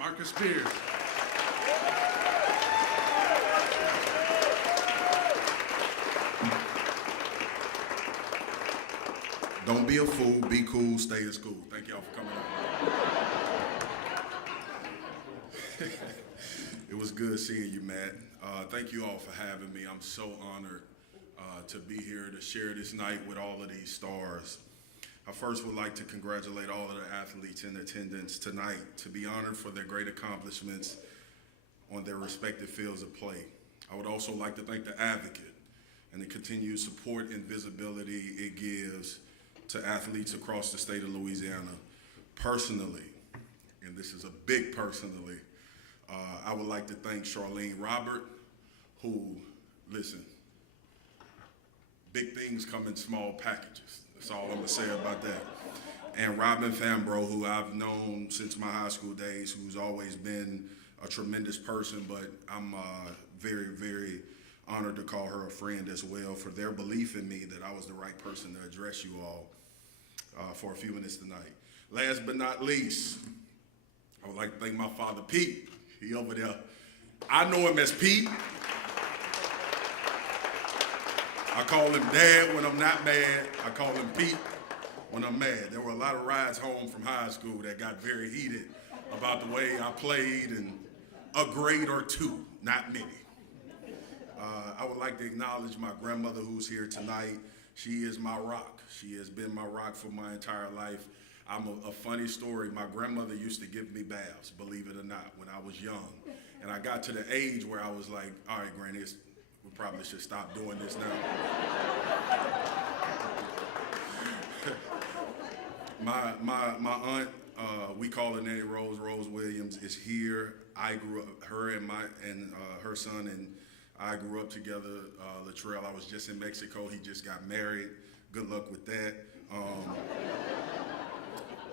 Marcus Spears. Don't be a fool, be cool, stay in school. Thank y'all for coming out. It was good seeing you, Matt. Thank you all for having me. I'm so honored to be here to share this night with all of these stars. I first would like to congratulate all of the athletes in attendance tonight to be honored for their great accomplishments on their respective fields of play. I would also like to thank the Advocate and the continued support and visibility it gives to athletes across the state of Louisiana. Personally, and this is a big personally, I would like to thank Charlene Robert, who, listen, big things come in small packages. That's all I'm gonna say about that. And Robin Fambro, who I've known since my high school days, who's always been a tremendous person, but I'm very, very honored to call her a friend as well for their belief in me that I was the right person to address you all for a few minutes tonight. Last but not least, I would like to thank my father, Pete. He over there. I know him as Pete. I call him Dad when I'm not mad. I call him Pete when I'm mad. There were a lot of rides home from high school that got very heated about the way I played, and a grade or two, not many. I would like to acknowledge my grandmother who's here tonight. She is my rock. She has been my rock for my entire life. I'm a funny story. My grandmother used to give me baths, believe it or not, when I was young. And I got to the age where I was like, all right, Granny, we probably should stop doing this now. my aunt, we call her Nanny Rose Williams, is here. I grew up, her and her son and I grew up together. Latrell, I was just in Mexico. He just got married. Good luck with that.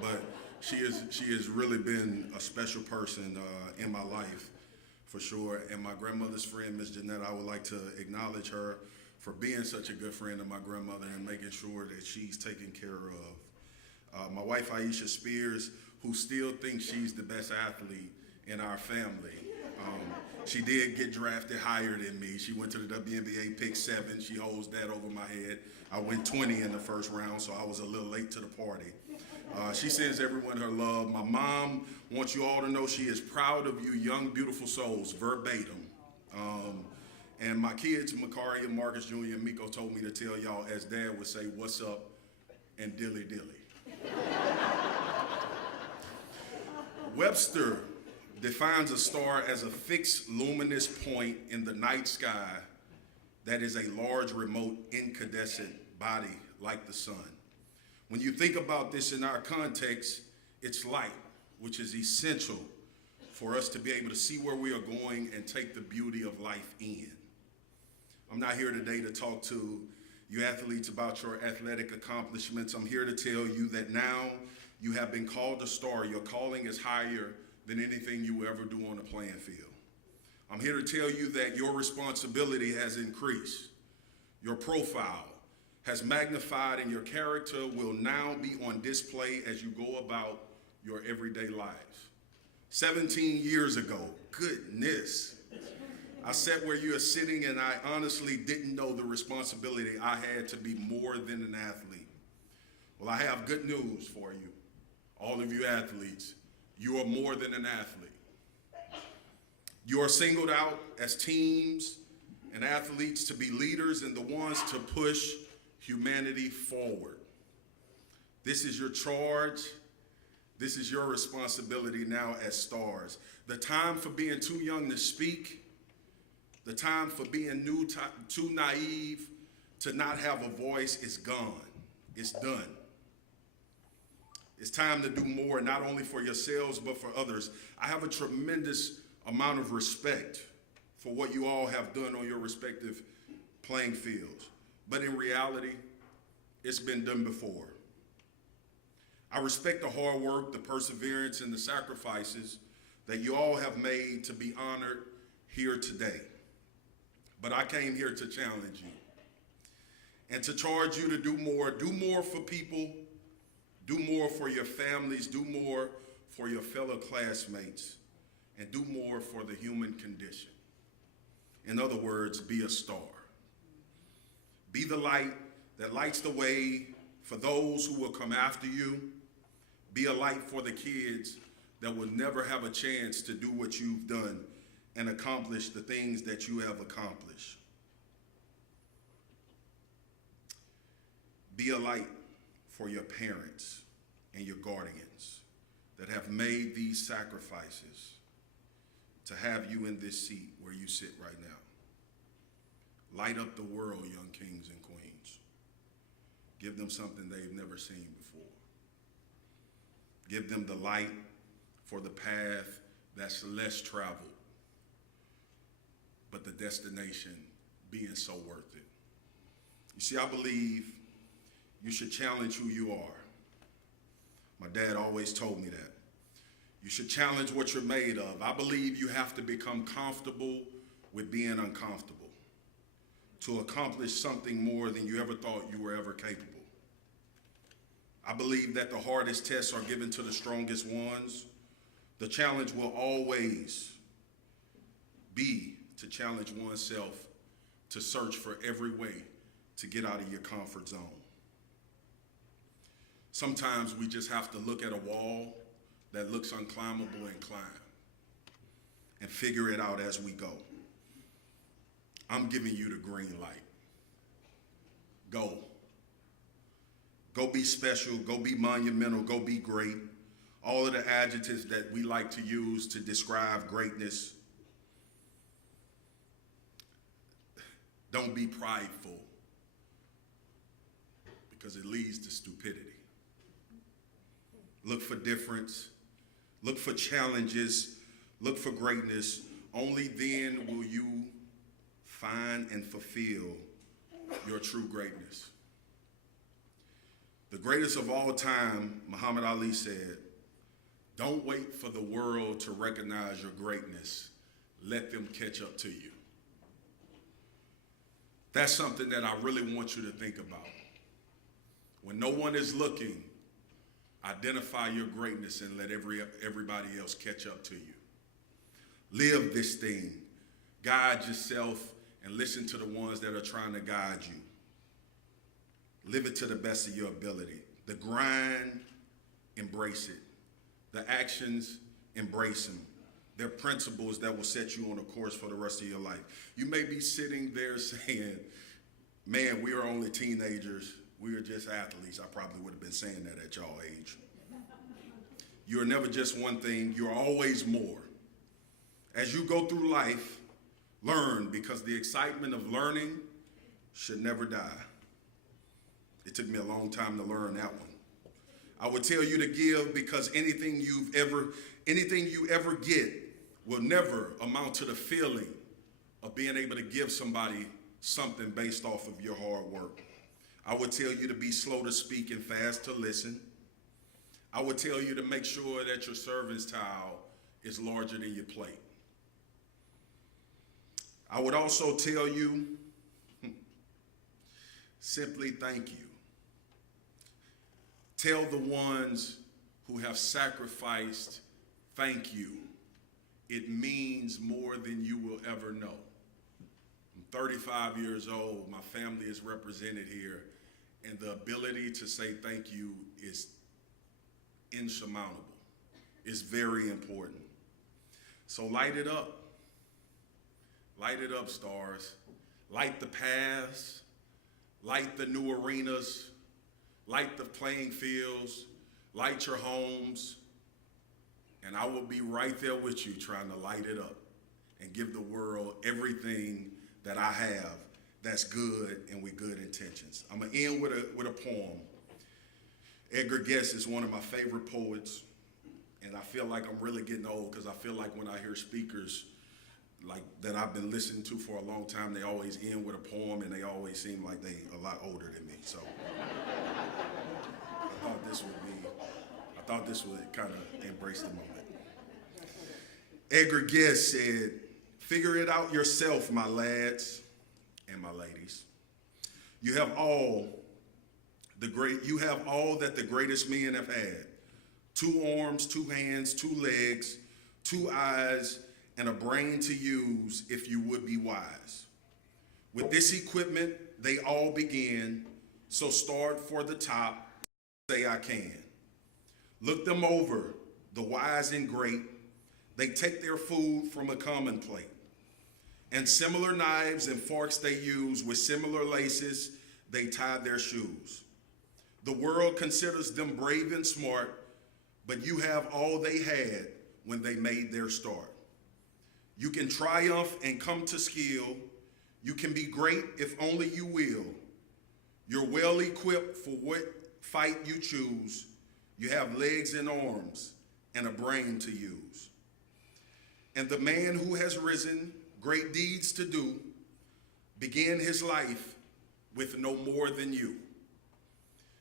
But she has really been a special person in my life, for sure. And my grandmother's friend, Miss Jeanette, I would like to acknowledge her for being such a good friend of my grandmother and making sure that she's taken care of. My wife, Aisha Spears, who still thinks she's the best athlete in our family. She did get drafted higher than me. She went to the WNBA pick 7. She holds that over my head. I went 20 in the first round, so I was a little late to the party. She sends everyone her love. My mom wants you all to know she is proud of you young, beautiful souls, verbatim. And my kids, Makaria, Marcus Jr., and Miko told me to tell y'all, as Dad would say, what's up and dilly dilly. Webster defines a star as a fixed luminous point in the night sky that is a large, remote, incandescent body like the sun. When you think about this in our context, it's light, which is essential for us to be able to see where we are going and take the beauty of life in. I'm not here today to talk to you athletes about your athletic accomplishments. I'm here to tell you that now you have been called a star. Your calling is higher than anything you will ever do on a playing field. I'm here to tell you that your responsibility has increased. Your profile has magnified, and your character will now be on display as you go about your everyday lives. 17 years ago, goodness, I sat where you are sitting, and I honestly didn't know the responsibility I had to be more than an athlete. Well, I have good news for you, all of you athletes. You are more than an athlete. You are singled out as teams and athletes to be leaders and the ones to push humanity forward. This is your charge. This is your responsibility now as stars. The time for being too young to speak, the time for being too naive to not have a voice is gone. It's done. It's time to do more, not only for yourselves, but for others. I have a tremendous amount of respect for what you all have done on your respective playing fields. But in reality, it's been done before. I respect the hard work, the perseverance, and the sacrifices that you all have made to be honored here today. But I came here to challenge you and to charge you to do more for people, do more for your families, do more for your fellow classmates, and do more for the human condition. In other words, be a star. Be the light that lights the way for those who will come after you. Be a light for the kids that will never have a chance to do what you've done and accomplish the things that you have accomplished. Be a light for your parents and your guardians that have made these sacrifices to have you in this seat where you sit right now. Light up the world, young kings and queens. Give them something they've never seen before. Give them the light for the path that's less traveled, but the destination being so worth it. You see, I believe you should challenge who you are. My dad always told me that. You should challenge what you're made of. I believe you have to become comfortable with being uncomfortable to accomplish something more than you ever thought you were ever capable. I believe that the hardest tests are given to the strongest ones. The challenge will always be to challenge oneself to search for every way to get out of your comfort zone. Sometimes we just have to look at a wall that looks unclimbable and climb and figure it out as we go. I'm giving you the green light. Go. Go be special, go be monumental, go be great. All of the adjectives that we like to use to describe greatness. Don't be prideful because it leads to stupidity. Look for difference. Look for challenges. Look for greatness. Only then will you find and fulfill your true greatness. The greatest of all time, Muhammad Ali said, don't wait for the world to recognize your greatness. Let them catch up to you. That's something that I really want you to think about. When no one is looking, identify your greatness and let everybody else catch up to you. Live this thing. Guide yourself and listen to the ones that are trying to guide you. Live it to the best of your ability. The grind, embrace it. The actions, embrace them. They're principles that will set you on a course for the rest of your life. You may be sitting there saying, man, we are only teenagers. We are just athletes. I probably would have been saying that at y'all age. You're never just one thing. You're always more. As you go through life, learn, because the excitement of learning should never die. It took me a long time to learn that one. I would tell you to give because anything you ever get will never amount to the feeling of being able to give somebody something based off of your hard work. I would tell you to be slow to speak and fast to listen. I would tell you to make sure that your servant's towel is larger than your plate. I would also tell you, simply thank you. Tell the ones who have sacrificed, thank you. It means more than you will ever know. I'm 35 years old. My family is represented here. And the ability to say thank you is insurmountable. It's very important. So light it up. Light it up, stars. Light the paths. Light the new arenas. Light the playing fields. Light your homes. And I will be right there with you trying to light it up and give the world everything that I have that's good and with good intentions. I'm going to end with a poem. Edgar Guest is one of my favorite poets, and I feel like I'm really getting old because I feel like when I hear speakers like that I've been listening to for a long time, they always end with a poem, and they always seem like they a lot older than me. So I thought this would kind of embrace the moment. Edgar Guest said, "Figure it out yourself, my lads and my ladies. You have all that the greatest men have had. 2 arms, 2 hands, 2 legs, 2 eyes, and a brain to use if you would be wise. With this equipment, they all begin, so start for the top, say I can. Look them over, the wise and great, they take their food from a common plate. And similar knives and forks they use, with similar laces, they tie their shoes. The world considers them brave and smart, but you have all they had when they made their start. You can triumph and come to skill. You can be great if only you will. You're well equipped for what fight you choose. You have legs and arms and a brain to use. And the man who has risen, great deeds to do, began his life with no more than you.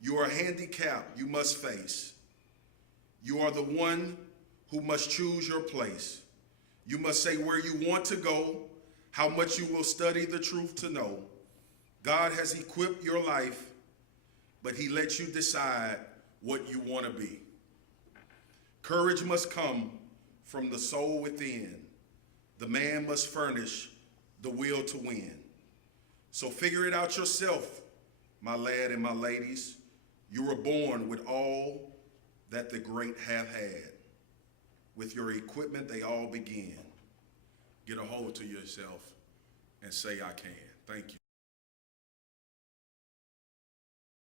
You are a handicap you must face. You are the one who must choose your place. You must say where you want to go, how much you will study the truth to know. God has equipped your life, but he lets you decide what you want to be. Courage must come from the soul within. The man must furnish the will to win. So figure it out yourself, my lad and my ladies. You were born with all that the great have had. With your equipment, they all begin. Get a hold to yourself and say, I can. Thank you.